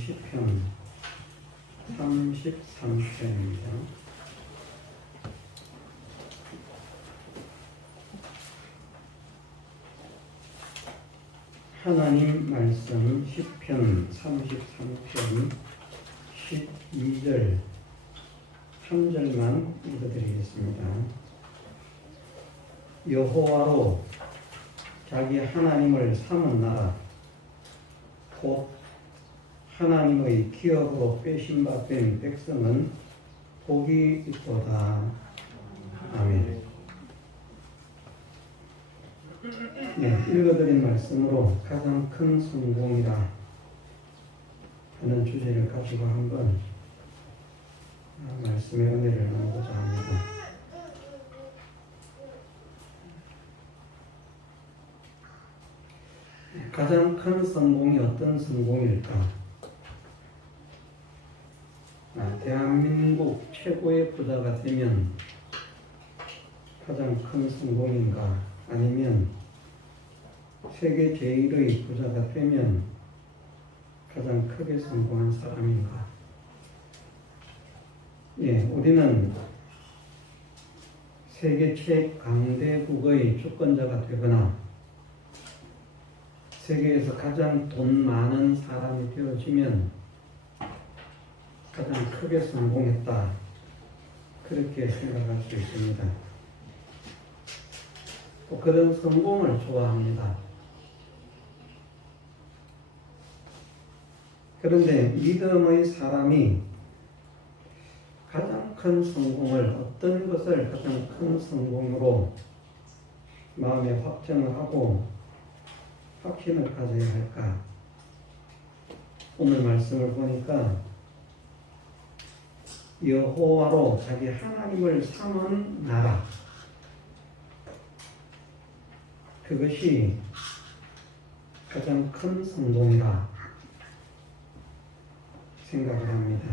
시편 33편입니다. 하나님 말씀 시편 33편 12절 3절만 읽어드리겠습니다. 여호와로 자기 하나님을 삼은 나라 곧 하나님의 기업으로 빼심받은 백성은 복이 있도다. 아멘. 네, 읽어드린 말씀으로 가장 큰 성공이라 하는 주제를 가지고 한번 말씀의 은혜를 나누고자 합니다. 가장 큰 성공이 어떤 성공일까? 대한민국 최고의 부자가 되면 가장 큰 성공인가? 아니면 세계 제1의 부자가 되면 가장 크게 성공한 사람인가? 예, 우리는 세계 최강대국의 주권자가 되거나 세계에서 가장 돈 많은 사람이 되어지면 가장 크게 성공했다. 그렇게 생각할 수 있습니다. 또 그런 성공을 좋아합니다. 그런데 믿음의 사람이 가장 큰 성공을 어떤 것을 가장 큰 성공으로 마음에 확정을 하고 확신을 가져야 할까? 오늘 말씀을 보니까 여호와로 자기 하나님을 삼은 나라, 그것이 가장 큰 성공이라 생각을 합니다.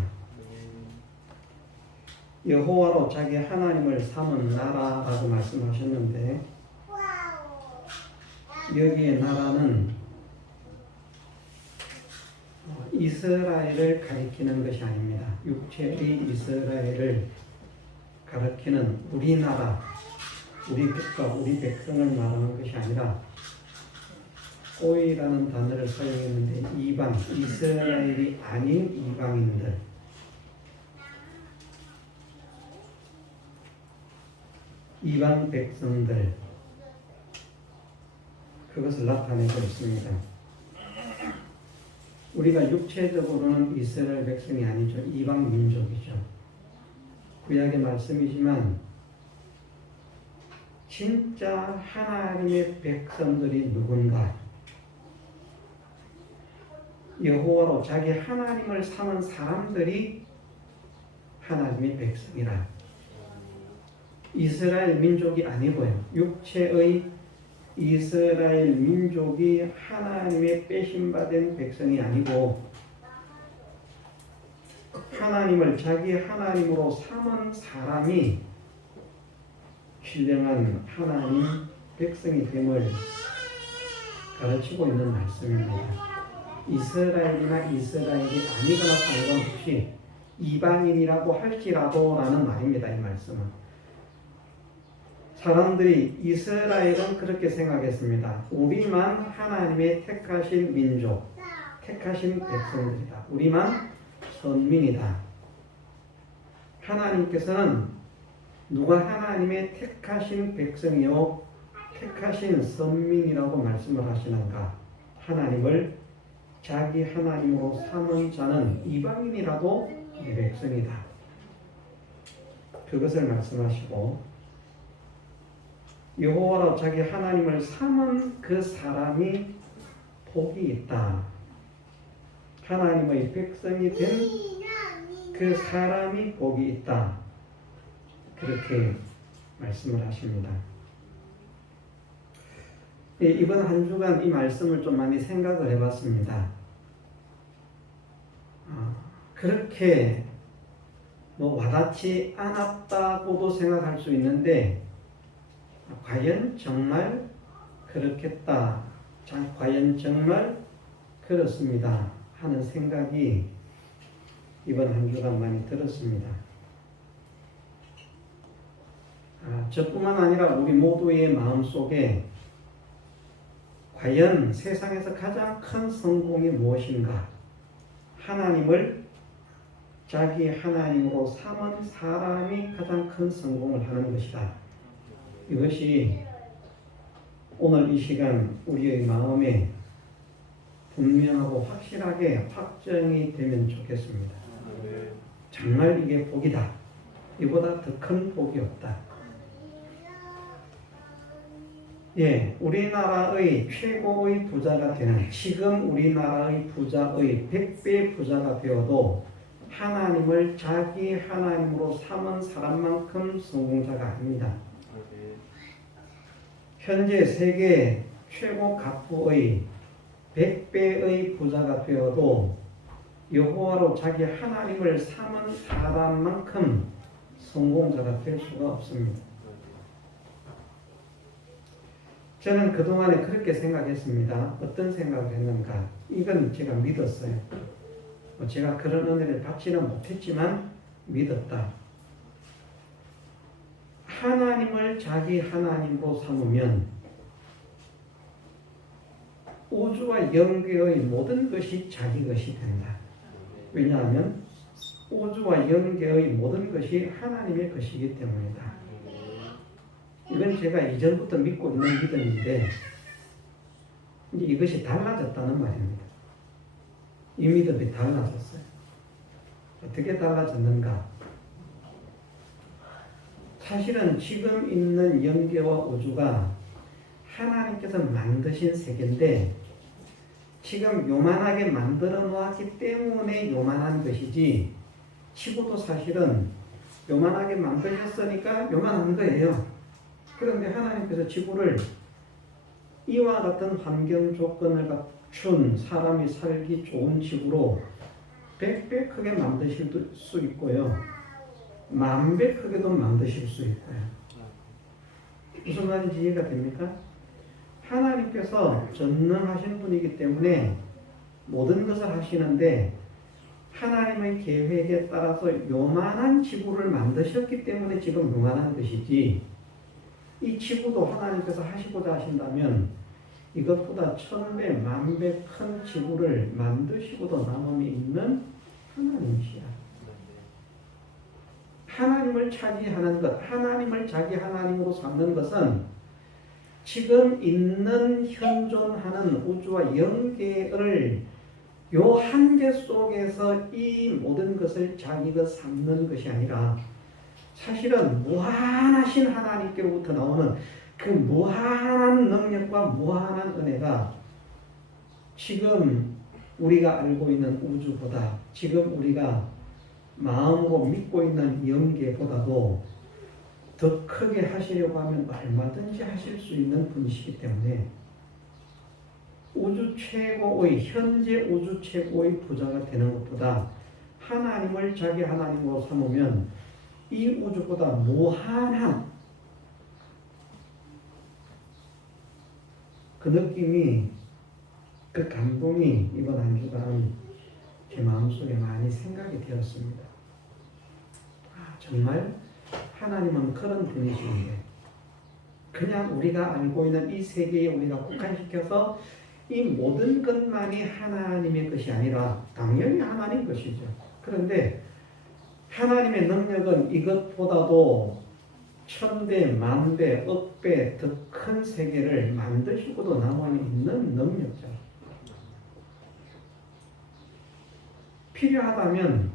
여호와로 자기 하나님을 삼은 나라라고 말씀하셨는데 여기에 나라는 이스라엘을 가리키는 것이 아닙니다. 육체의 이스라엘을 가리키는 우리나라, 우리 국가, 우리 백성을 말하는 것이 아니라 고이라는 단어를 사용했는데 이방, 이스라엘이 아닌 이방인들, 이방 백성들, 그것을 나타내고 있습니다. 우리가 육체적으로는 이스라엘 백성이 아니죠. 이방 민족이죠. 구약의 말씀이지만 진짜 하나님의 백성들이 누군가? 여호와로 자기 하나님을 삼은 사람들이 하나님의 백성이라. 이스라엘 민족이 아니고요. 육체의 이스라엘 민족이 하나님의 빼심받은 백성이 아니고 하나님을 자기 하나님으로 삼은 사람이 신령한 하나님 백성이 됨을 가르치고 있는 말씀입니다. 이스라엘이나 이스라엘이 아니거나 상관없이 이방인이라고 할지라도 라는 말입니다. 이 말씀은 사람들이 이스라엘은 그렇게 생각했습니다. 우리만 하나님의 택하신 민족, 택하신 백성들이다. 우리만 선민이다. 하나님께서는 누가 하나님의 택하신 백성이요 택하신 선민이라고 말씀을 하시는가? 하나님을 자기 하나님으로 삼은 자는 이방인이라도 백성이다. 그것을 말씀하시고 여호와로 자기 하나님을 삼은 그 사람이 복이 있다. 하나님의 백성이 된 그 사람이 복이 있다. 그렇게 말씀을 하십니다. 이번 한 주간 이 말씀을 좀 많이 생각을 해봤습니다. 그렇게 와닿지 않았다고도 생각할 수 있는데 과연 정말 그렇겠다. 과연 정말 그렇습니다. 하는 생각이 이번 한 주간 많이 들었습니다. 저뿐만 아니라 우리 모두의 마음속에 과연 세상에서 가장 큰 성공이 무엇인가? 하나님을 자기 하나님으로 삼은 사람이 가장 큰 성공을 하는 것이다. 이것이 오늘 이 시간 우리의 마음에 분명하고 확실하게 확정이 되면 좋겠습니다. 정말 이게 복이다. 이보다 더 큰 복이 없다. 예, 우리나라의 최고의 부자가 되는, 지금 우리나라의 부자의 100배 부자가 되어도 하나님을 자기 하나님으로 삼은 사람만큼 성공자가 아닙니다. 현재 세계 최고 갑부의 100배의 부자가 되어도 여호와로 자기 하나님을 삼은 사람만큼 성공자가 될 수가 없습니다. 저는 그동안에 그렇게 생각했습니다. 어떤 생각을 했는가? 이건 제가 믿었어요. 제가 그런 은혜를 받지는 못했지만 믿었다. 하나님을 자기 하나님으로 삼으면 우주와 영계의 모든 것이 자기 것이 된다. 왜냐하면 우주와 영계의 모든 것이 하나님의 것이기 때문이다. 이건 제가 이전부터 믿고 있는 믿음인데 이제 이것이 달라졌다는 말입니다. 이 믿음이 달라졌어요. 어떻게 달라졌는가? 사실은 지금 있는 영계와 우주가 하나님께서 만드신 세계인데 지금 요만하게 만들어 놓았기 때문에 요만한 것이지 지구도 사실은 요만하게 만드셨으니까 요만한 거예요. 그런데 하나님께서 지구를 이와 같은 환경 조건을 갖춘 사람이 살기 좋은 지구로 100배 크게 만드실 수 있고요. 10,000배 크게도 만드실 수 있고요. 무슨 말인지 이해가 됩니까? 하나님께서 전능하신 분이기 때문에 모든 것을 하시는데 하나님의 계획에 따라서 요만한 지구를 만드셨기 때문에 지금 요만한 것이지 이 지구도 하나님께서 하시고자 하신다면 이것보다 1000배, 10,000배 큰 지구를 만드시고도 남음이 있는 하나님이시야. 하나님을 차지하는 것, 하나님을 자기 하나님으로 삼는 것은 지금 있는 현존하는 우주와 영계를 요 한계 속에서 이 모든 것을 자기가 삼는 것이 아니라 사실은 무한하신 하나님께로부터 나오는 그 무한한 능력과 무한한 은혜가 지금 우리가 알고 있는 우주보다 지금 우리가 마음으로 믿고 있는 영계보다도 더 크게 하시려고 하면 얼마든지 하실 수 있는 분이시기 때문에 우주 최고의 현재 우주 최고의 부자가 되는 것보다 하나님을 자기 하나님으로 삼으면 이 우주보다 무한한 그 느낌이 그 감동이 이번 한 주간 제 마음속에 많이 생각이 되었습니다. 정말 하나님은 그런 분이신데 그냥 우리가 알고 있는 이 세계에 우리가 국한시켜서 이 모든 것만이 하나님의 것이 아니라 당연히 하나님 것이죠. 그런데 하나님의 능력은 이것보다도 1000배, 10,000배, 억배 더 큰 세계를 만드시고도 남아 있는 능력자. 필요하다면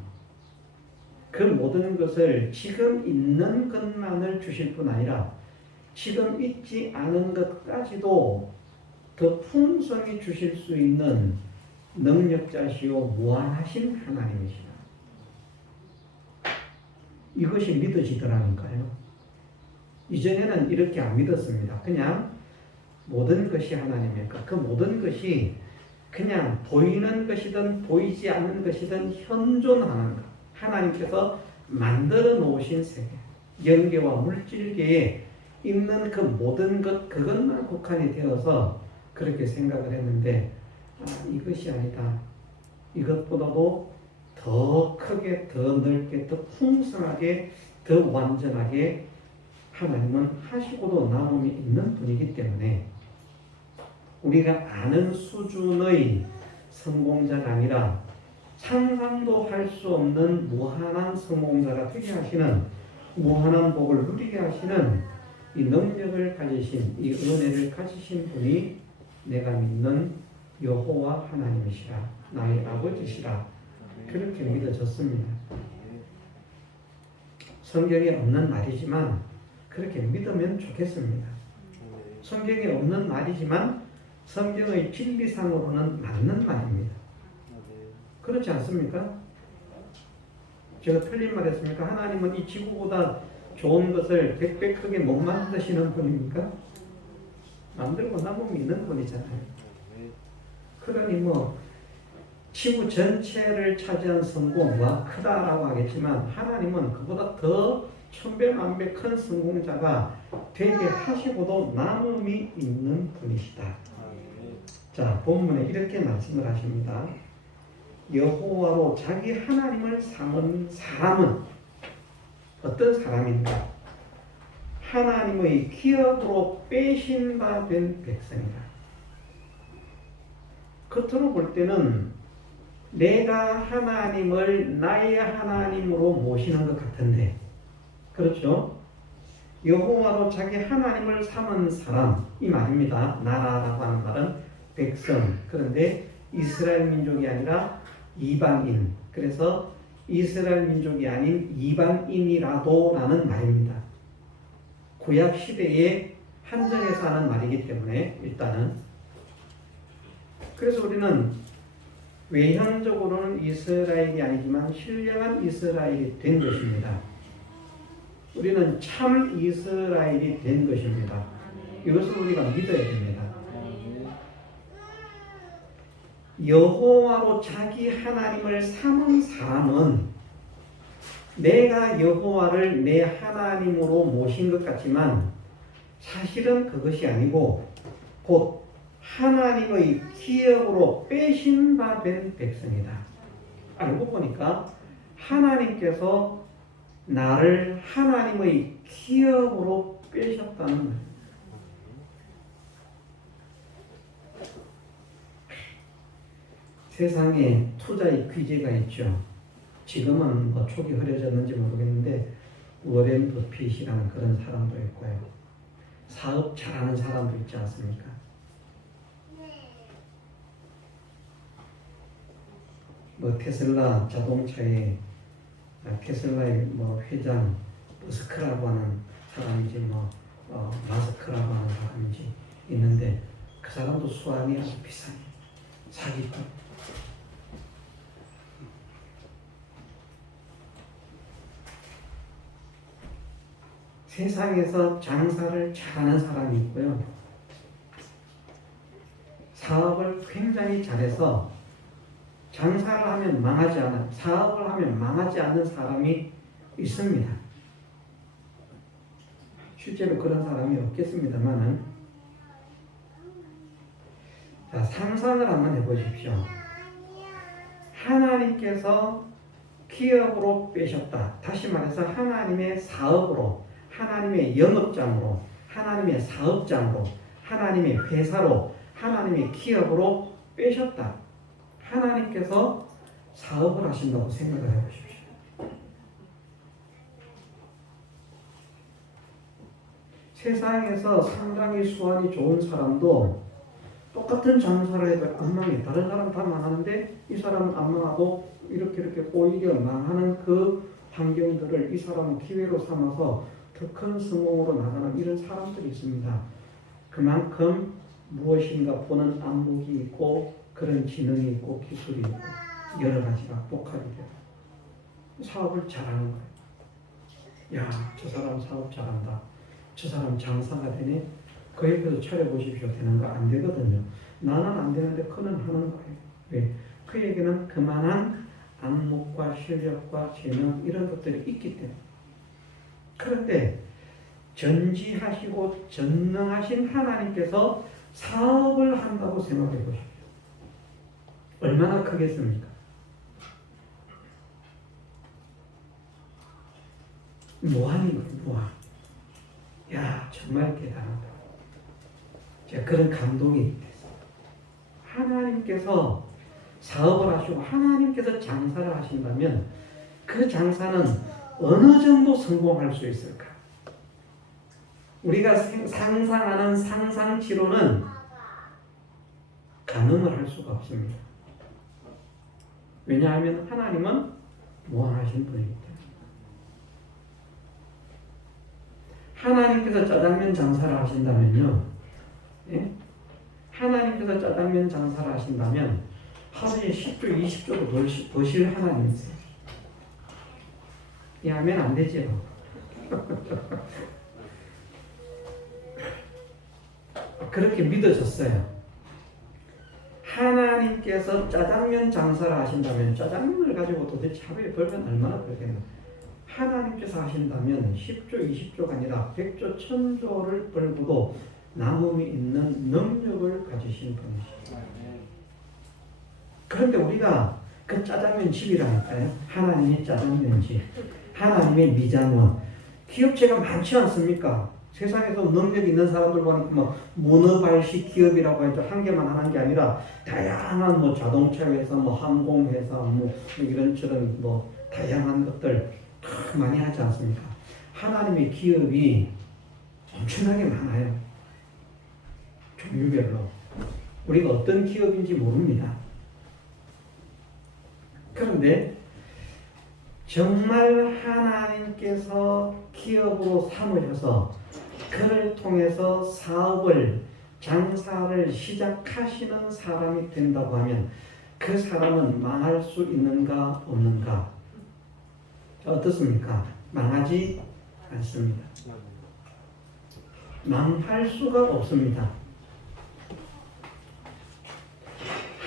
그 모든 것을 지금 있는 것만을 주실 뿐 아니라 지금 있지 않은 것까지도 더 풍성히 주실 수 있는 능력자시오 무한하신 하나님이시다. 이것이 믿어지더라니까요. 이전에는 이렇게 안 믿었습니다. 그냥 모든 것이 하나님의 것, 그 모든 것이 그냥 보이는 것이든 보이지 않는 것이든 현존하는 것, 하나님께서 만들어 놓으신 세계, 영계와 물질계에 있는 그 모든 것, 그것만 국한이 되어서 그렇게 생각을 했는데 이것이 아니다. 이것보다도 더 크게, 더 넓게, 더 풍성하게, 더 완전하게 하나님은 하시고도 남음이 있는 분이기 때문에 우리가 아는 수준의 성공자가 아니라 상상도 할 수 없는 무한한 성공자가 되게 하시는, 무한한 복을 누리게 하시는 이 능력을 가지신, 이 은혜를 가지신 분이 내가 믿는 여호와 하나님이시라, 나의 아버지시라, 그렇게 믿어졌습니다. 성경에 없는 말이지만 그렇게 믿으면 좋겠습니다. 성경에 없는 말이지만 성경의 진리상으로는 맞는 말입니다. 그렇지 않습니까? 제가 틀린 말 했습니까? 하나님은 이 지구보다 좋은 것을 100배 크게 못 만드시는 분입니까? 만들고 남으면 있는 분이잖아요. 그러니 지구 전체를 차지한 성공과 크다라고 하겠지만 하나님은 그보다 더 천배만배 큰 성공자가 되게 하시고도 남음이 있는 분이시다. 자, 본문에 이렇게 말씀을 하십니다. 여호와로 자기 하나님을 삼은 사람은 어떤 사람인가? 하나님의 기업으로 빼신 바 된 백성이다. 겉으로 볼 때는 내가 하나님을 나의 하나님으로 모시는 것 같은데, 그렇죠? 여호와로 자기 하나님을 삼은 사람, 이 말입니다. 나라라고 하는 말은 백성, 그런데 이스라엘 민족이 아니라 이방인, 그래서 이스라엘 민족이 아닌 이방인이라도 라는 말입니다. 구약 시대에 한정해서 하는 말이기 때문에 일단은, 그래서 우리는 외형적으로는 이스라엘이 아니지만 신령한 이스라엘이 된 것입니다. 우리는 참 이스라엘이 된 것입니다. 이것을 우리가 믿어야 됩니다. 여호와로 자기 하나님을 삼은 사람은 내가 여호와를 내 하나님으로 모신 것 같지만 사실은 그것이 아니고 곧 하나님의 기업으로 빼신 바 된 백성이다. 알고 보니까 하나님께서 나를 하나님의 기업으로 빼셨다는 거예요. 세상에 투자의 귀재가 있죠. 지금은 촉이 흐려졌는지 모르겠는데 워렌 버핏이라는 그런 사람도 있고요. 사업 잘하는 사람도 있지 않습니까? 테슬라 자동차의 테슬라의 회장 머스크라고 하는 사람인지 마스크라고 하는 사람인지 있는데 그 사람도 수완이 아주 비싸요. 사기꾼. 세상에서 장사를 잘하는 사람이 있고요. 사업을 굉장히 잘해서 장사를 하면 망하지 않은, 사업을 하면 망하지 않는 사람이 있습니다. 실제로 그런 사람이 없겠습니다만은, 자, 상상을 한번 해보십시오. 하나님께서 기업으로 빼셨다. 다시 말해서 하나님의 사업으로, 하나님의 영업장으로, 하나님의 사업장으로, 하나님의 회사로, 하나님의 기업으로 빼셨다. 하나님께서 사업을 하신다고 생각을 해보십시오. 세상에서 상당히 수완이 좋은 사람도 똑같은 장사를 해도 안 망해. 다른 사람 다 망하는데 이 사람은 안 망하고 이렇게 오히려 망하는 그 환경들을 이 사람은 기회로 삼아서 더 큰 성공으로 나가는 이런 사람들이 있습니다. 그만큼 무엇인가 보는 안목이 있고 그런 지능이 있고 기술이 있고 여러 가지가 복합이 돼요. 사업을 잘하는 거예요. 야, 저 사람 사업 잘한다. 저 사람 장사가 되네. 그 옆에서 차려보십시오. 되는 거 안 되거든요. 나는 안 되는데 그는 하는 거예요. 왜? 그에게는 그만한 안목과 실력과 재능 이런 것들이 있기 때문에. 그런데 전지하시고 전능하신 하나님께서 사업을 한다고 생각해 보십시오. 얼마나 크겠습니까? 무한이거든요. 무한. 야, 정말 대단하다. 제가 그런 감동이 됐어요. 하나님께서 사업을 하시고 하나님께서 장사를 하신다면 그 장사는 어느 정도 성공할 수 있을까? 우리가 상상하는 상상치로는 가늠을 할 수가 없습니다. 왜냐하면 하나님은 무한하신 분이기 때문에. 하나님께서 짜장면 장사를 하신다면요. 예? 하나님께서 짜장면 장사를 하신다면 하루에 10조, 20조도 버실 하나님이세요. 이 하면 안 되죠. 그렇게 믿어졌어요. 하나님께서 짜장면 장사를 하신다면 짜장면을 가지고 도대체 하루에 벌면 얼마나 벌겠나? 하나님께서 하신다면 10조, 20조가 아니라 100조, 1000조를 벌고도 남음이 있는 능력을 가지신 분이시죠. 그런데 우리가 그 짜장면 집이라니까요. 하나님의 짜장면집, 하나님의 미장원. 기업체가 많지 않습니까? 세상에서 능력 있는 사람들 보니까 뭐 문어발식 기업이라고 해도 한 개만 하는 게 아니라 다양한 뭐 자동차 회사, 뭐 항공 회사, 뭐 이런저런 뭐 다양한 것들 많이 하지 않습니까? 하나님의 기업이 엄청나게 많아요. 종류별로. 우리가 어떤 기업인지 모릅니다. 그런데 정말 하나님께서 기업으로 삼으셔서 그를 통해서 사업을, 장사를 시작하시는 사람이 된다고 하면 그 사람은 망할 수 있는가 없는가? 어떻습니까? 망하지 않습니다. 망할 수가 없습니다.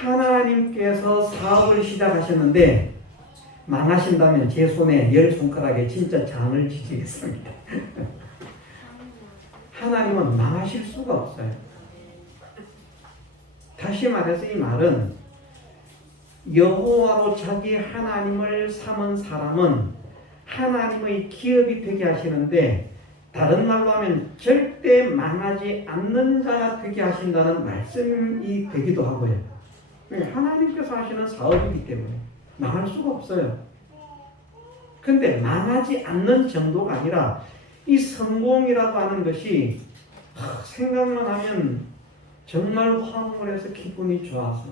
하나님께서 사업을 시작하셨는데 망하신다면 제 손에 10손가락에 진짜 장을 지지겠습니다. 하나님은 망하실 수가 없어요. 다시 말해서 이 말은 여호와로 자기 하나님을 삼은 사람은 하나님의 기업이 되게 하시는데 다른 말로 하면 절대 망하지 않는 자가 되게 하신다는 말씀이 되기도 하고요. 하나님께서 하시는 사업이기 때문에 망할 수가 없어요. 근데 망하지 않는 정도가 아니라 이 성공이라고 하는 것이 생각만 하면 정말 황홀해서 기분이 좋아서.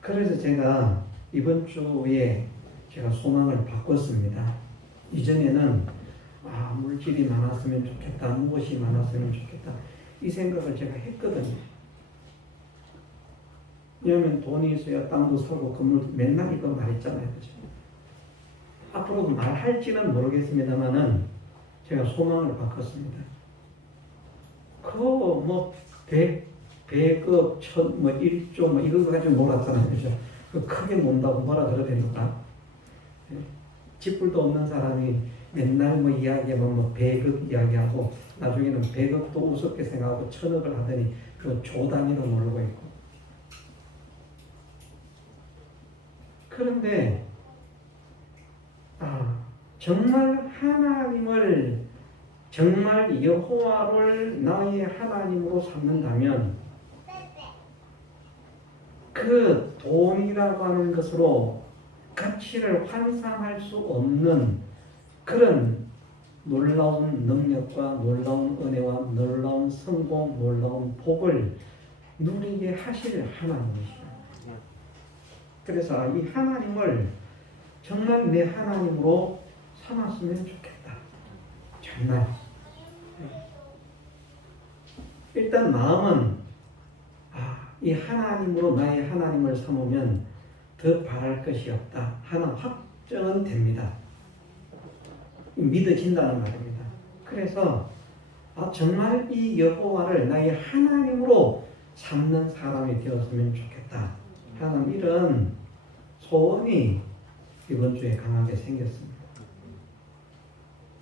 그래서 제가 이번 주에 제가 소망을 바꿨습니다. 이전에는 물질이 많았으면 좋겠다, 무엇이 많았으면 좋겠다 이 생각을 제가 했거든요. 왜냐하면 돈이 있어야 땅도 사고 건물 맨날 이거 말했잖아요. 그죠? 앞으로도 말할지는 모르겠습니다만은 제가 소망을 바꿨습니다. 뭐 배급, 뭐 1조 뭐 이거 가지고 놀았잖아요. 그죠? 크게 논다고 뭐라 그러대니까. 집불도 없는 사람이 맨날 뭐 이야기하면 뭐 배급 이야기하고 나중에는 배급도 우습게 생각하고 천억을 하더니 그 조 단위로 모르고 있고. 그런데 정말 하나님을 정말 여호와를 나의 하나님으로 삼는다면 그 돈이라고 하는 것으로 가치를 환상할 수 없는 그런 놀라운 능력과 놀라운 은혜와 놀라운 성공, 놀라운 복을 누리게 하실 하나님이시다. 그래서 이 하나님을 정말 내 하나님으로 삼았으면 좋겠다. 정말. 일단 마음은 이 하나님으로 나의 하나님을 삼으면 더 바랄 것이 없다 하는 확정은 됩니다. 믿어진다는 말입니다. 그래서 정말 이 여호와를 나의 하나님으로 삼는 사람이 되었으면 좋겠다 하는 이런 소원이 이번 주에 강하게 생겼습니다.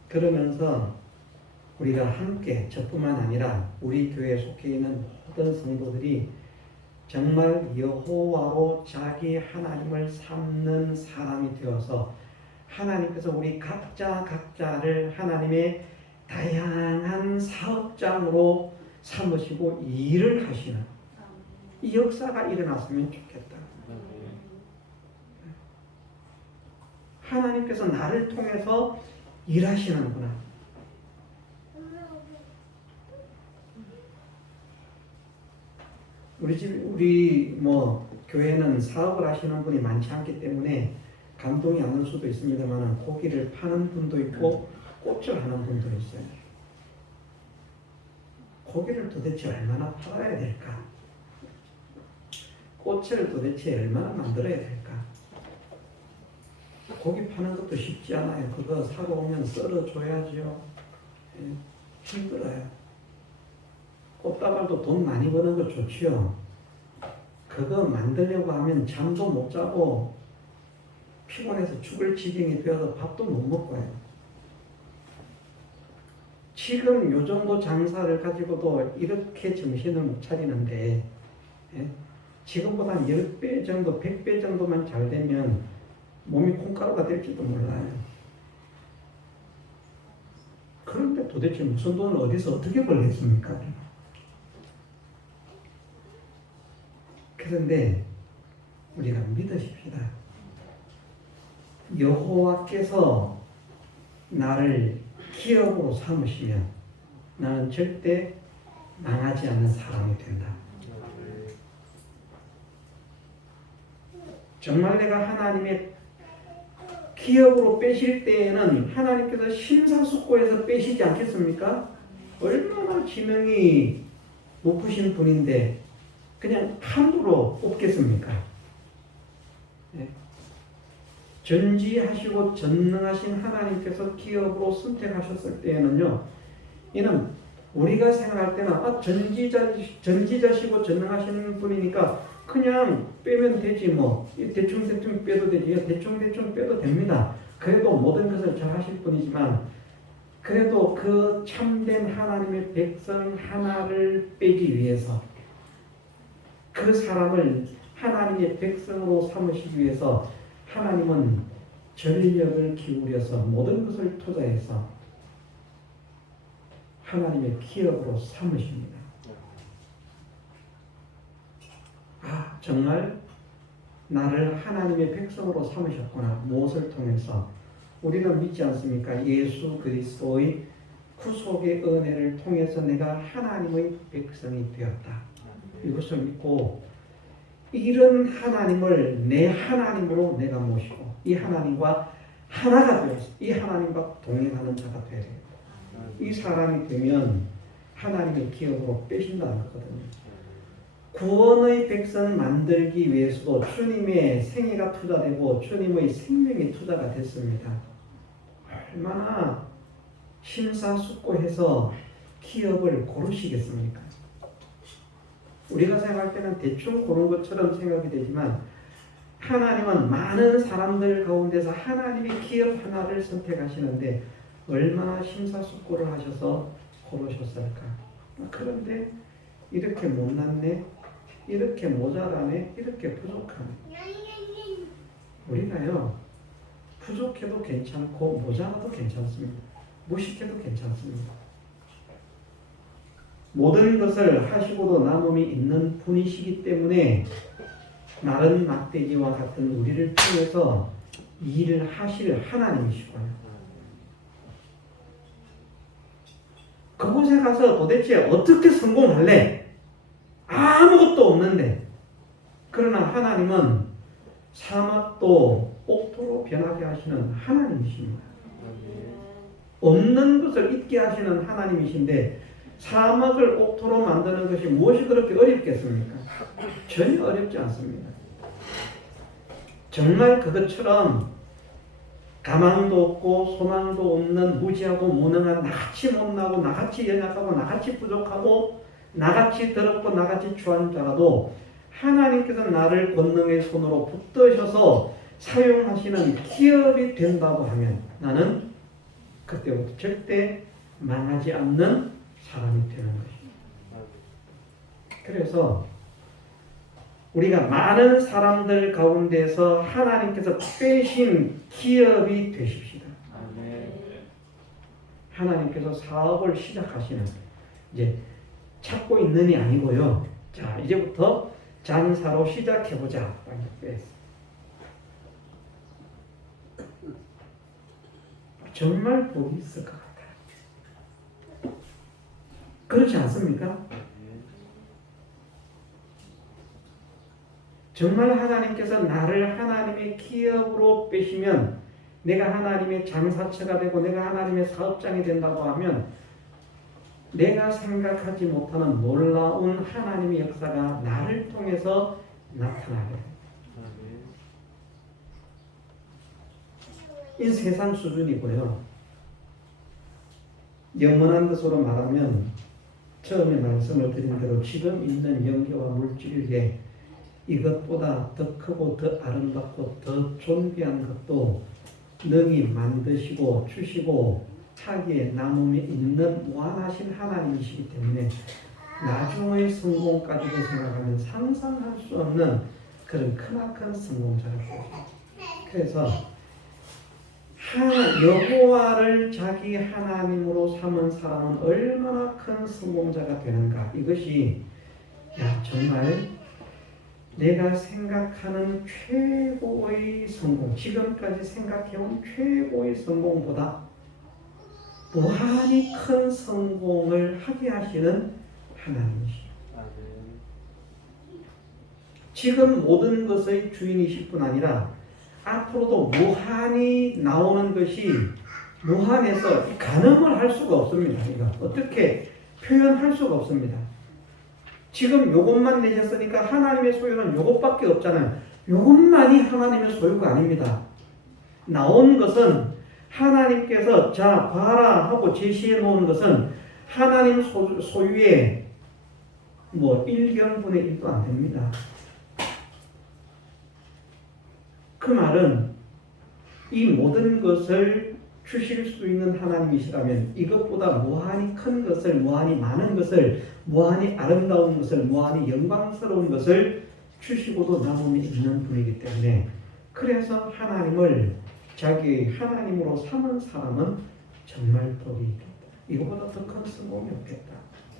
그러면서 우리가 함께 저뿐만 아니라 우리 교회에 속해 있는 모든 성도들이 정말 여호와로 자기 하나님을 삼는 사람이 되어서 하나님께서 우리 각자를 하나님의 다양한 사업장으로 삼으시고 일을 하시는 이 역사가 일어났으면 좋겠다. 하나님께서 나를 통해서 일하시는구나. 우리 교회는 사업을 하시는 분이 많지 않기 때문에 감동이 안 올 수도 있습니다만 고기를 파는 분도 있고 꽃을 하는 분도 있어요. 고기를 도대체 얼마나 팔아야 될까? 꽃을 도대체 얼마나 만들어야 될까? 고기 파는 것도 쉽지 않아요. 그거 사러 오면 썰어줘야죠. 힘들어요. 꽃다발도 돈 많이 버는 거 좋지요. 그거 만들려고 하면 잠도 못 자고 피곤해서 죽을 지경이 되어서 밥도 못 먹고요. 지금 요 정도 장사를 가지고도 이렇게 정신을 못 차리는데 지금보다 10배 정도, 100배 정도만 잘 되면 몸이 콩가루가 될지도 몰라요. 그런데 도대체 무슨 돈을 어디서 어떻게 벌겠습니까? 그런데 우리가 믿으십시다. 여호와께서 나를 기업으로 삼으시면 나는 절대 망하지 않는 사람이 된다. 정말 내가 하나님의 기업으로 빼실 때에는 하나님께서 심사숙고해서 빼시지 않겠습니까? 얼마나 지능이 높으신 분인데 그냥 함부로 뽑겠습니까? 네. 전지하시고 전능하신 하나님께서 기업으로 선택하셨을 때에는요, 이는 우리가 생각할 때는 전지자시고 전능하신 분이니까 그냥 빼면 되지 뭐 대충 빼도 되지 대충 빼도 됩니다. 그래도 모든 것을 잘 하실 분이지만 그래도 그 참된 하나님의 백성 하나를 빼기 위해서 그 사람을 하나님의 백성으로 삼으시기 위해서 하나님은 전력을 기울여서 모든 것을 투자해서 하나님의 기업으로 삼으십니다. 아, 정말 나를 하나님의 백성으로 삼으셨구나. 무엇을 통해서? 우리는 믿지 않습니까? 예수 그리스도의 구속의 은혜를 통해서 내가 하나님의 백성이 되었다. 이것을 믿고 이런 하나님을 내 하나님으로 내가 모시고 이 하나님과 하나가 되어서 이 하나님과 동행하는 자가 되어야 돼요. 이 사람이 되면 하나님의 기업으로 빼신다는 거거든요. 구원의 백성 만들기 위해서도 주님의 생애가 투자되고 주님의 생명이 투자가 됐습니다. 얼마나 심사숙고해서 기업을 고르시겠습니까? 우리가 생각할 때는 대충 고른 것처럼 생각이 되지만 하나님은 많은 사람들 가운데서 하나님의 기업 하나를 선택하시는데 얼마나 심사숙고를 하셔서 고르셨을까? 그런데 이렇게 못났네, 이렇게 모자라네, 이렇게 부족하네. 우리가요 부족해도 괜찮고 모자라도 괜찮습니다. 무식해도 괜찮습니다. 모든 것을 하시고도 남음이 있는 분이시기 때문에 마른 막대기와 같은 우리를 통해서 일을 하실 하나님이시고요. 그곳에 가서 도대체 어떻게 성공할래? 아무것도 없는데. 그러나 하나님은 사막도 옥토로 변하게 하시는 하나님이십니다. 없는 것을 있게 하시는 하나님이신데 사막을 옥토로 만드는 것이 무엇이 그렇게 어렵겠습니까? 전혀 어렵지 않습니다. 정말 그것처럼 가망도 없고 소망도 없는 무지하고 무능한 나같이 못나고 나같이 연약하고 나같이 부족하고 나같이 더럽고 나같이 추한 자라도 하나님께서 나를 권능의 손으로 붙드셔서 사용하시는 기업이 된다고 하면 나는 그때부터 절대 망하지 않는 사람이 되는 것입니다. 그래서 우리가 많은 사람들 가운데서 하나님께서 빼신 기업이 되십시다. 하나님께서 사업을 시작하시는, 이제 찾고 있는이 아니고요. 자, 이제부터 장사로 시작해보자. 정말 복이 있을 것 같아요. 그렇지 않습니까? 정말 하나님께서 나를 하나님의 기업으로 빼시면, 내가 하나님의 장사처가 되고 내가 하나님의 사업장이 된다고 하면 내가 생각하지 못하는 놀라운 하나님의 역사가 나를 통해서 나타나게 됩니다. 이 세상 수준이고요. 영원한 것으로 말하면 처음에 말씀을 드린 대로 지금 있는 영계와 물질계, 이것보다 더 크고 더 아름답고 더 존귀한 것도 능히 만드시고 주시고 하기에 남음이 있는 무한하신 하나님이시기 때문에 나중의 성공까지도 생각하면 상상할 수 없는 그런 크나큰 성공자를 보여줍니다. 그래서 여호와를 자기 하나님으로 삼은 사람은 얼마나 큰 성공자가 되는가. 이것이 정말 내가 생각하는 최고의 성공, 지금까지 생각해온 최고의 성공보다 무한히 큰 성공을 하게 하시는 하나님이시죠. 지금 모든 것의 주인이실 뿐 아니라 앞으로도 무한히 나오는 것이 무한해서 가늠을 할 수가 없습니다. 이거 어떻게 표현할 수가 없습니다. 지금 요것만 내셨으니까 하나님의 소유는 요것밖에 없잖아요. 요것만이 하나님의 소유가 아닙니다. 나온 것은 하나님께서 자 봐라 하고 제시해 놓은 것은 하나님 소유의 1경분의 1도 안 됩니다. 그 말은 이 모든 것을 주실 수 있는 하나님이시라면 이것보다 무한히 큰 것을, 무한히 많은 것을, 무한히 아름다운 것을, 무한히 영광스러운 것을 주시고도 남음이 있는 분이기 때문에, 그래서 하나님을 자기 하나님으로 삼은 사람은 정말 복이 있겠다. 이거보다 더 큰 성공이 없겠다.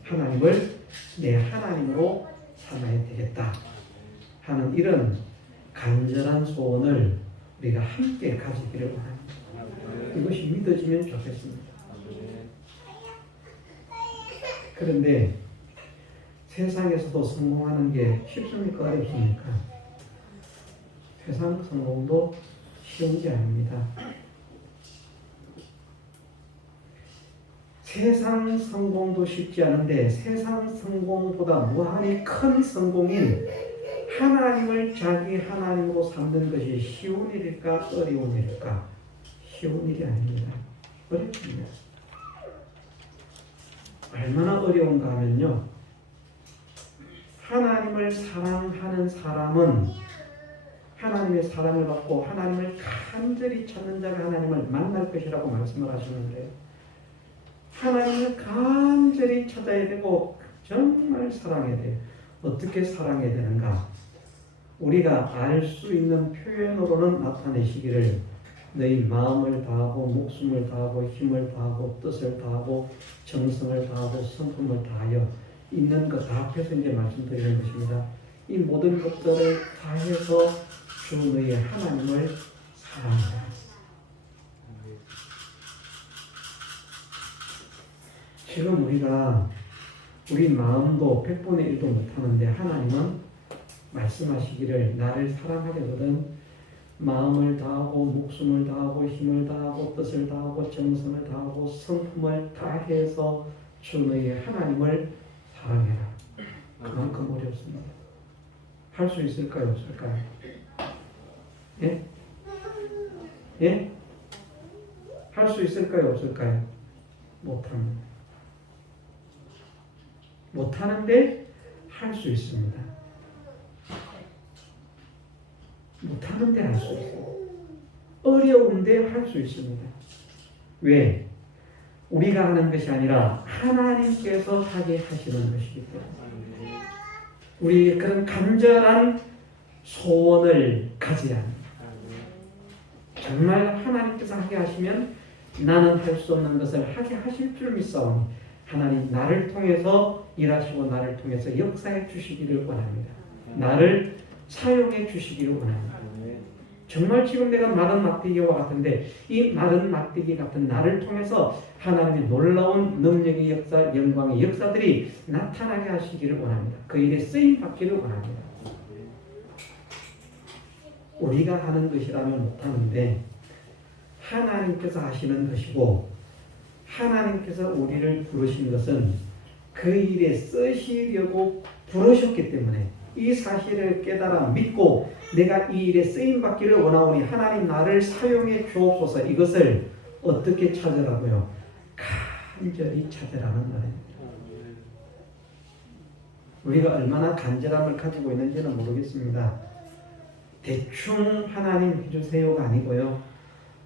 하나님을 내 하나님으로 삼아야 되겠다 하는 이런 간절한 소원을 우리가 함께 가지기를 원합니다. 이것이 믿어지면 좋겠습니다. 그런데 세상에서도 성공하는 게 쉽습니까? 어렵습니까? 세상 성공도 쉬운 게 아닙니다. 세상 성공도 쉽지 않은데 세상 성공보다 무한히 큰 성공인 하나님을 자기 하나님으로 삼는 것이 쉬운 일일까 어려운 일일까? 쉬운 일이 아닙니다. 어렵습니다. 얼마나 어려운가 하면요, 하나님을 사랑하는 사람은 하나님의 사랑을 받고 하나님을 간절히 찾는 자가 하나님을 만날 것이라고 말씀을 하시는데, 하나님을 간절히 찾아야 되고 정말 사랑해야 돼요. 어떻게 사랑해야 되는가? 우리가 알 수 있는 표현으로는 나타내시기를 너희 마음을 다하고 목숨을 다하고 힘을 다하고 뜻을 다하고 정성을 다하고 성품을 다하여 있는 것 다 합해서 이제 말씀드리는 것입니다. 이 모든 것들을 다해서 주 너희 하나님을 사랑하라. 지금 우리 마음도 100분의 1도 못하는데 하나님은 말씀하시기를 나를 사랑하려거든 마음을 다하고 목숨을 다하고 힘을 다하고 뜻을 다하고 정성을 다하고 성품을 다해서 주 너희 하나님을 사랑해라. 그만큼 어렵습니다. 할 수 있을까요? 없을까요? 예? 예? 할 수 있을까요? 없을까요? 못합니다. 못하는데 할 수 있습니다. 못하는데 할 수 있어요. 어려운데 할 수 있습니다. 왜? 우리가 하는 것이 아니라 하나님께서 하게 하시는 것이기 때문에. 우리 그런 간절한 소원을 가져야 합니다. 정말 하나님께서 하게 하시면 나는 할 수 없는 것을 하게 하실 줄 믿사오니 하나님 나를 통해서 일하시고 나를 통해서 역사해 주시기를 원합니다. 나를 사용해 주시기를 원합니다. 정말 지금 내가 마른 막대기와 같은데 이 마른 막대기 같은 나를 통해서 하나님의 놀라운 능력의 역사, 영광의 역사들이 나타나게 하시기를 원합니다. 그 일에 쓰임 받기를 원합니다. 우리가 하는 것이라면 못하는데 하나님께서 하시는 것이고 하나님께서 우리를 부르신 것은 그 일에 쓰시려고 부르셨기 때문에 이 사실을 깨달아 믿고 내가 이 일에 쓰임받기를 원하오니 하나님 나를 사용해 주옵소서. 이것을 어떻게 찾으라고요? 간절히 찾으라는 말입니다. 우리가 얼마나 간절함을 가지고 있는지는 모르겠습니다. 대충 하나님 해주세요가 아니고요.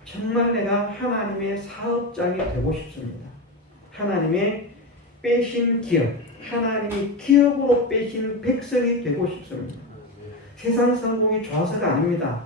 정말 내가 하나님의 사업장이 되고 싶습니다. 하나님의 빼신 기업, 하나님이 기업으로 빼신 백성이 되고 싶습니다. 세상 성공이 좋아서가 아닙니다.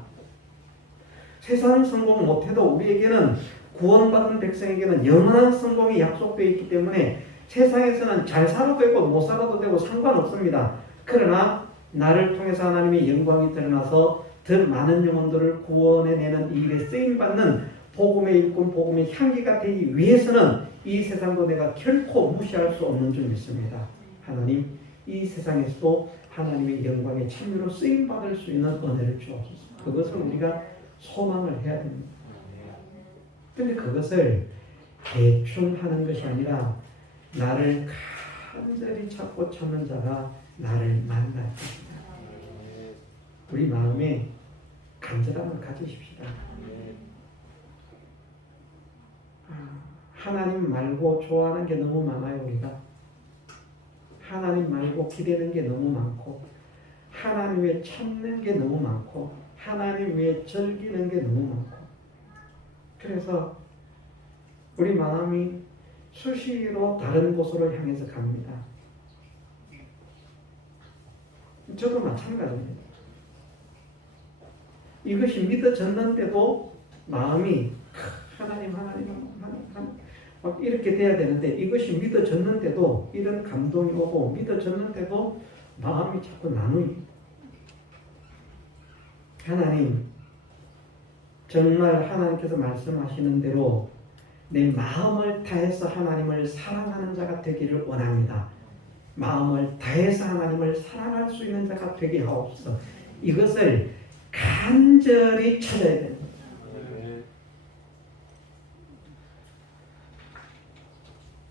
세상 성공 못해도 우리에게는 구원받은 백성에게는 영원한 성공이 약속되어 있기 때문에 세상에서는 잘 살아도 되고 못 살아도 되고 상관없습니다. 그러나 나를 통해서 하나님의 영광이 드러나서 더 많은 영혼들을 구원해내는 이 일에 쓰임받는 복음의 일꾼, 복음의 향기가 되기 위해서는 이 세상도 내가 결코 무시할 수 없는 줄 믿습니다. 하나님, 이 세상에서도 하나님의 영광에 참여로 쓰임받을 수 있는 은혜를 주옵소서. 그것을 우리가 소망을 해야 됩니다. 그런데 그것을 대충 하는 것이 아니라 나를 간절히 찾고 찾는 자가 나를 만날 것이다. 우리 마음에 간절함을 가지십시다. 하나님 말고 좋아하는 게 너무 많아요. 우리가 하나님 말고 기대는 게 너무 많고 하나님 외에 찾는 게 너무 많고 하나님 외에 즐기는 게 너무 많고 그래서 우리 마음이 수시로 다른 곳으로 향해서 갑니다. 저도 마찬가지입니다. 이것이 믿어졌는데도 마음이 하나님 막 이렇게 돼야 되는데 이것이 믿어졌는데도 이런 감동이 오고 믿어졌는데도 마음이 자꾸 나누입니다. 하나님, 정말 하나님께서 말씀하시는 대로 내 마음을 다해서 하나님을 사랑하는 자가 되기를 원합니다. 마음을 다해서 하나님을 사랑할 수 있는 자가 되게 하옵소서. 이것을 간절히 찾아야 됩니다.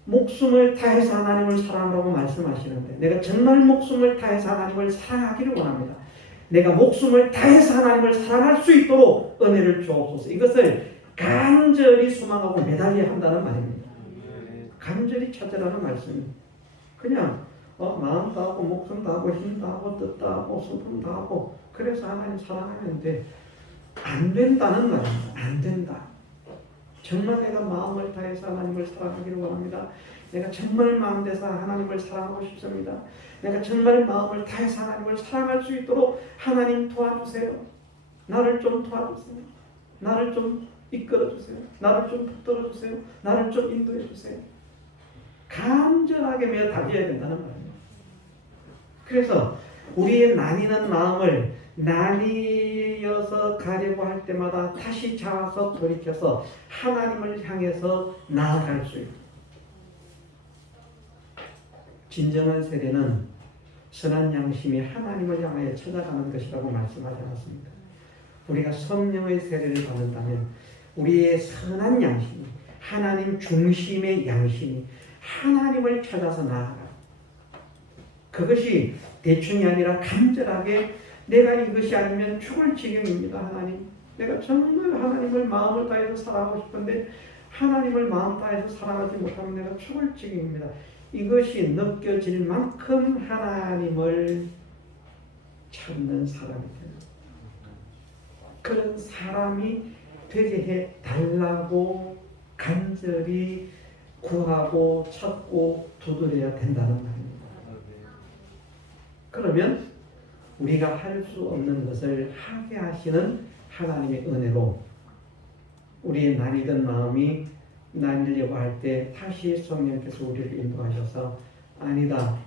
목숨을 다해서 하나님을 사랑하라고 말씀하시는데 내가 정말 목숨을 다해서 하나님을 사랑하기를 원합니다. 내가 목숨을 다해서 하나님을 사랑할 수 있도록 은혜를 주옵소서. 이것을 간절히 소망하고 매달려야 한다는 말입니다. 간절히 찾으라는 말씀입니다. 그냥 마음 다하고 목숨 다하고 힘 다하고 뜻 다하고 슬픔 다하고 그래서 하나님 사랑하면 돼. 안 된다는 말입니다. 안 된다. 정말 내가 마음을 다해서 하나님을 사랑하기를 원합니다. 내가 정말 마음 다해서 하나님을 사랑하고 싶습니다. 내가 정말 마음을 다해서 하나님을 사랑할 수 있도록 하나님 도와주세요. 나를 좀 도와주세요. 나를 좀 이끌어주세요. 나를 좀 붙들어주세요. 나를 좀 인도해주세요. 간절하게 매달려야 된다는 말입니다. 그래서 우리의 나뉘는 마음을 나뉘어서 가려고 할 때마다 다시 잡아서 돌이켜서 하나님을 향해서 나아갈 수 있다. 진정한 세례는 선한 양심이 하나님을 향하여 찾아가는 것이라고 말씀하지 않았습니다. 우리가 성령의 세례를 받는다면 우리의 선한 양심이 하나님 중심의 양심이 하나님을 찾아서 나아가. 그것이 대충이 아니라 간절하게 내가 이것이 아니면 죽을 지경입니다. 하나님, 내가 정말 하나님을 마음을 다해서 사랑하고 싶은데 하나님을 마음 다해서 사랑하지 못하면 내가 죽을 지경입니다. 이것이 느껴질 만큼 하나님을 찾는 사람이 되는 그런 사람이 되게 해 달라고 간절히 구하고 찾고 두드려야 된다는 말입니다. 그러면 우리가 할 수 없는 것을 하게 하시는 하나님의 은혜로 우리의 나뉘던 마음이 나뉘려고 할 때 다시 성령께서 우리를 인도하셔서 아니다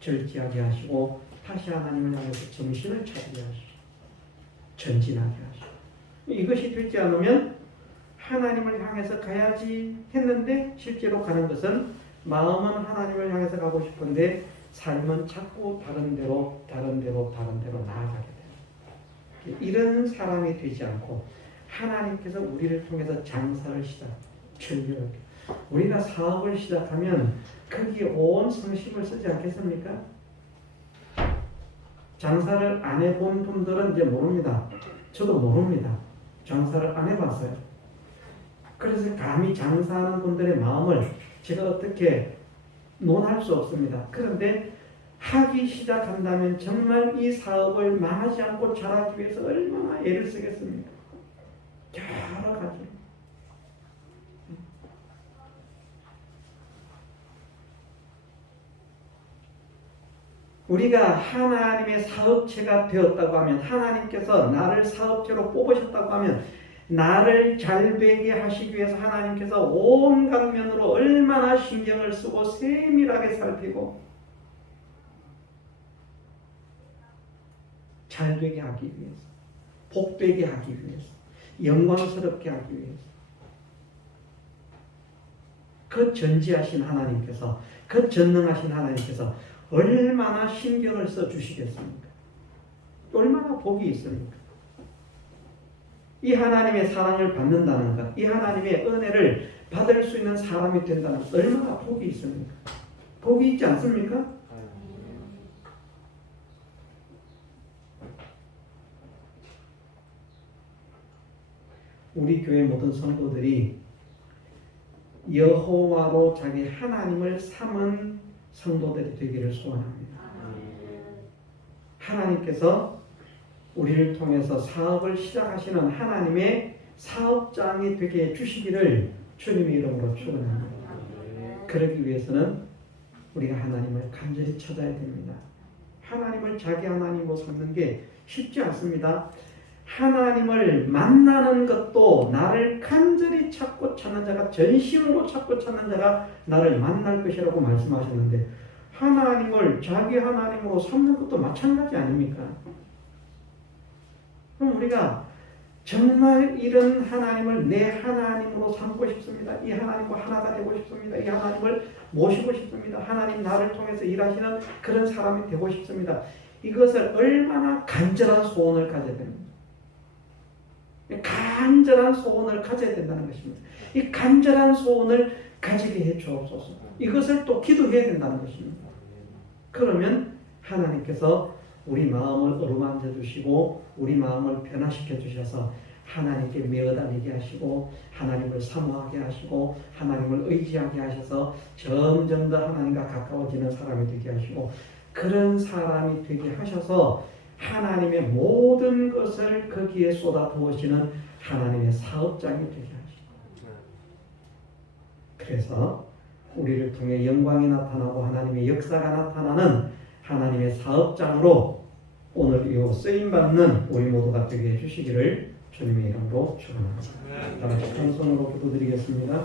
절제하게 하시고 다시 하나님을 향해서 정신을 차리게 하시고 전진하게 하시고 이것이 되지 않으면 하나님을 향해서 가야지 했는데 실제로 가는 것은 마음은 하나님을 향해서 가고 싶은데 삶은 자꾸 다른 데로 나아가게 돼요. 이런 사람이 되지 않고 하나님께서 우리를 통해서 장사를 철저하게 우리가 사업을 시작하면 거기에 온 성심을 쓰지 않겠습니까? 장사를 안 해본 분들은 이제 모릅니다. 저도 모릅니다. 장사를 안 해봤어요. 그래서 감히 장사하는 분들의 마음을 제가 어떻게 논할 수 없습니다. 그런데 하기 시작한다면 정말 이 사업을 망하지 않고 잘하기 위해서 얼마나 애를 쓰겠습니까? 여러 가지. 우리가 하나님의 사업체가 되었다고 하면 하나님께서 나를 사업체로 뽑으셨다고 하면 나를 잘 되게 하시기 위해서 하나님께서 온갖 면으로 얼마나 신경을 쓰고 세밀하게 살피고 잘 되게 하기 위해서 복되게 하기 위해서 영광스럽게 하기 위해서 그 전지하신 하나님께서 그 전능하신 하나님께서 얼마나 신경을 써주시겠습니까? 얼마나 복이 있습니까? 이 하나님의 사랑을 받는다는 것, 이 하나님의 은혜를 받을 수 있는 사람이 된다는 것, 얼마나 복이 있습니까? 복이 있지 않습니까? 우리 교회 모든 성도들이 여호와로 자기 하나님을 삼은 성도들이 되기를 소원합니다. 하나님께서 우리를 통해서 사업을 시작하시는 하나님의 사업장이 되게 해주시기를 주님의 이름으로 축원합니다. 그러기 위해서는 우리가 하나님을 간절히 찾아야 됩니다. 하나님을 자기 하나님으로 삼는 게 쉽지 않습니다. 하나님을 만나는 것도 나를 간절히 찾고 찾는 자가 전심으로 찾고 찾는 자가 나를 만날 것이라고 말씀하셨는데 하나님을 자기 하나님으로 삼는 것도 마찬가지 아닙니까? 그럼 우리가 정말 이런 하나님을 내 하나님으로 삼고 싶습니다. 이 하나님과 하나가 되고 싶습니다. 이 하나님을 모시고 싶습니다. 하나님 나를 통해서 일하시는 그런 사람이 되고 싶습니다. 이것을 얼마나 간절한 소원을 가져야 됩니다. 간절한 소원을 가져야 된다는 것입니다. 이 간절한 소원을 가지게 해 주옵소서. 이것을 또 기도해야 된다는 것입니다. 그러면 하나님께서 우리 마음을 어루만져 주시고 우리 마음을 변화시켜 주셔서 하나님께 매어다니게 하시고 하나님을 사모하게 하시고 하나님을 의지하게 하셔서 점점 더 하나님과 가까워지는 사람이 되게 하시고 그런 사람이 되게 하셔서 하나님의 모든 것을 거기에 쏟아부으시는 하나님의 사업장이 되게 하시고 그래서 우리를 통해 영광이 나타나고 하나님의 역사가 나타나는 하나님의 사업장으로 오늘 이 쓰임받는 우리 모두가 되게 해주시기를 주님의 이름으로 축원합니다. 다 같이 한 손으로 기도드리겠습니다.